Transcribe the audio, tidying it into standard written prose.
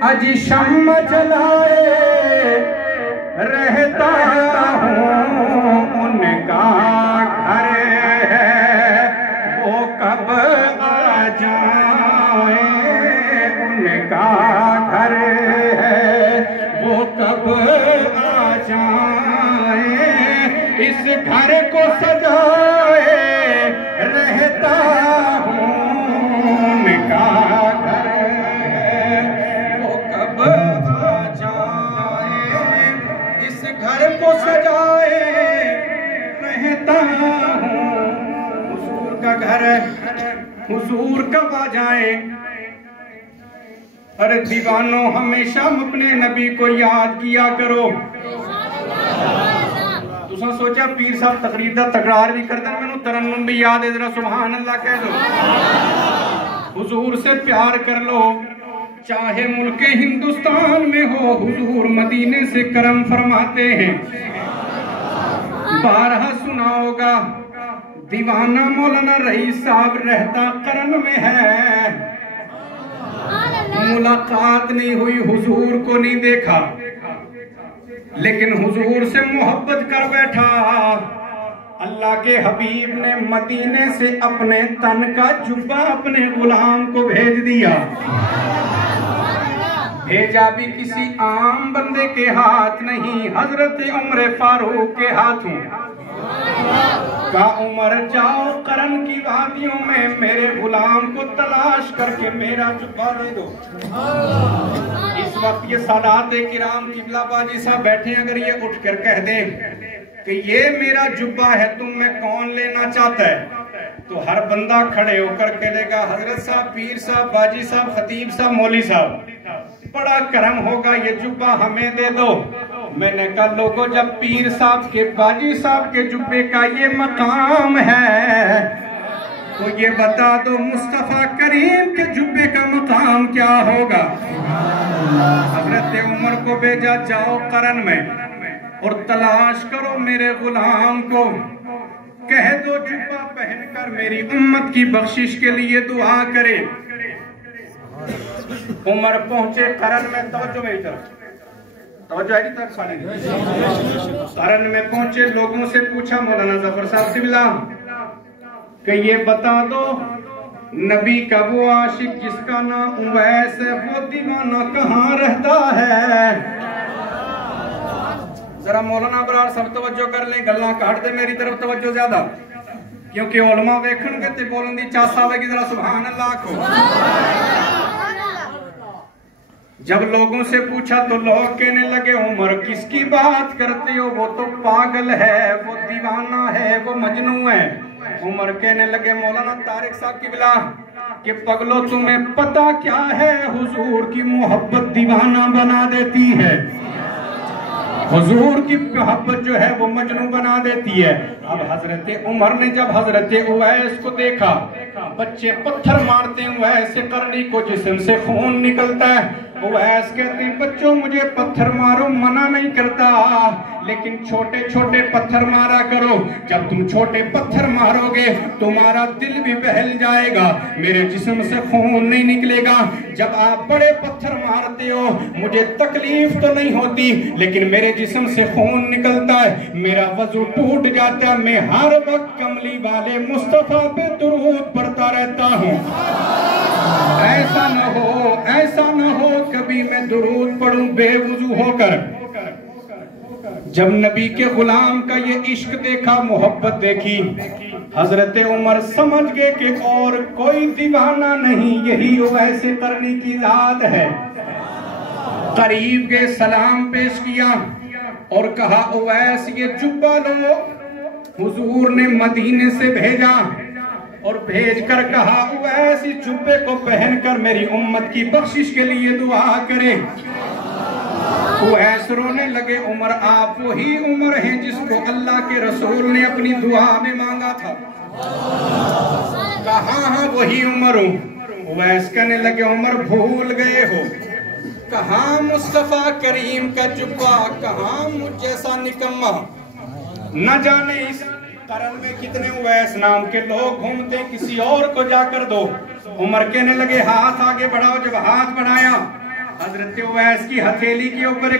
अजी शम्म जलाए रहता हूँ, उनका घर है वो कब आ जाए, उनका घर है वो कब आ जाए, इस घर को सजाए रहता हूँ, उनका घर है वो कब आ जाए, इस घर को सजाए रहता हूँ। हुजूर का घर है, हुजूर कब आ जाए। अरे दीवानों, हमेशा अपने नबी को याद किया करो। तुसा सोचा पीर साहब तकरीर दा तकरार भी करते हैं, मैनू तरन्नुम भी याद है, जरा सुभान अल्लाह कह दो। हुजूर से प्यार कर लो, चाहे मुल्क हिंदुस्तान में हो, हुजूर मदीने से करम फरमाते हैं। बारहा सुना होगा, दीवाना मौलाना रईस साहब रहता करन में है, मुलाकात नहीं हुई, हुजूर को नहीं देखा, लेकिन हुजूर से मोहब्बत कर बैठा। अल्लाह के हबीब ने मदीने से अपने तन का जुब्बा अपने गुलाम को भेज दिया। भेजा भी किसी आम बंदे के हाथ नहीं, हजरत उमर फारूक के हाथों। का उमर जाओ करन की वादियों में, मेरे गुलाम को तलाश करके मेरा जुब्बा दे दो। इस वक्त ये सादात किराम किबला बाजी साहब बैठे, अगर ये उठ कर कह दे कि ये मेरा जुब्बा है, तुम में कौन लेना चाहता है, तो हर बंदा खड़े होकर कहेगा हजरत साहब, पीर साहब, बाजी साहब, खतीब साहब, मौली साहब, बड़ा करम होगा, ये जुब्बा हमें दे दो। मैंने कहा लोगों, जब पीर साहब के, बाजी साहब के जुब्बे का ये मकाम है, तो ये बता दो मुस्तफा करीम के जुब्बे का मकाम क्या होगा। हजरत उमर को भेजा, जाओ करन में और तलाश करो मेरे गुलाम को, कह दो जुब्बा पहनकर मेरी उम्मत की बख्शिश के लिए दुआ करे। उमर पहुंचे करन में, तवज्जो मेरी तरफ, तवज्जो है तक साले। करन में पहुंचे, लोगों से पूछा, मौलाना जफर साहब से मिला कि ये बता दो नबी का वो आशिक जिसका नाम उवैस है, वो दीवाना कहाँ रहता है। जरा मौलाना बरार सब तवज्जो कर लें, गल्ला काट दे, मेरी तरफ तवज्जो ज्यादा, क्योंकि उलमा वेखणगे ते बोलन दी चास आवेगी। जरा सुभान अल्लाह को। जब लोगों से पूछा तो लोग कहने लगे, उमर किसकी बात करते हो, वो तो पागल है, वो दीवाना है, वो मजनू है। उमर कहने लगे, मौलाना तारिक साहब किबला कि पगलो तुम्हें पता क्या है, हुजूर की मोहब्बत दीवाना बना देती है, हुजूर की मोहब्बत जो है वो मजनू बना देती है। अब हजरत उमर ने जब हजरत उवैस को देखा, बच्चे पत्थर मारते हैं उवैस से करनी को, जिस्म से खून निकलता है। उवैस कहते हैं बच्चों मुझे पत्थर मारो, मना नहीं करता, लेकिन छोटे छोटे पत्थर मारा करो। जब तुम छोटे पत्थर मारोगे तुम्हारा दिल भी बहल जाएगा, मेरे जिस्म से खून नहीं निकलेगा। जब आप बड़े पत्थर मारते हो मुझे तकलीफ तो नहीं होती, लेकिन मेरे जिस्म से खून निकलता है, मेरा वजू टूट जाता है। मैं हर वक्त कमली वाले मुस्तफा पे दुरूद पढ़ता रहता हूँ। ऐसा न हो कभी मैं दुरूद पढ़ूं बेवुजू होकर। जब नबी के गुलाम का ये इश्क देखा, मोहब्बत देखी, हजरत उमर समझ गए कि और कोई दीवाना नहीं, यही वैसे करने की जात है। करीब गए, सलाम पेश किया और कहा उवैस ये जुब्बा लो, हुजूर ने मदीने से भेजा। और भेज कर कहा उवैस इस जुब्बे को पहनकर मेरी उम्मत की बख्शिश के लिए दुआ करे। उवैस रोने लगे, उमर आप वही उमर हैं जिसको अल्लाह के रसूल ने अपनी दुआ में मांगा था। कहा हाँ वही उमर हूँ। उवैस कहने लगे उमर भूल गए हो, कहाँ मुस्तफा करीम का जुब्बा, कहाँ मुझ जैसा निकम्मा। न जाने इस करन में कितने उवैस नाम के लोग घूमते, किसी और को जाकर दो। उमर कहने लगे हाथ आगे बढ़ाओ। जब हाथ बढ़ाया हजरत हजरत उवैस की हथेली के ऊपर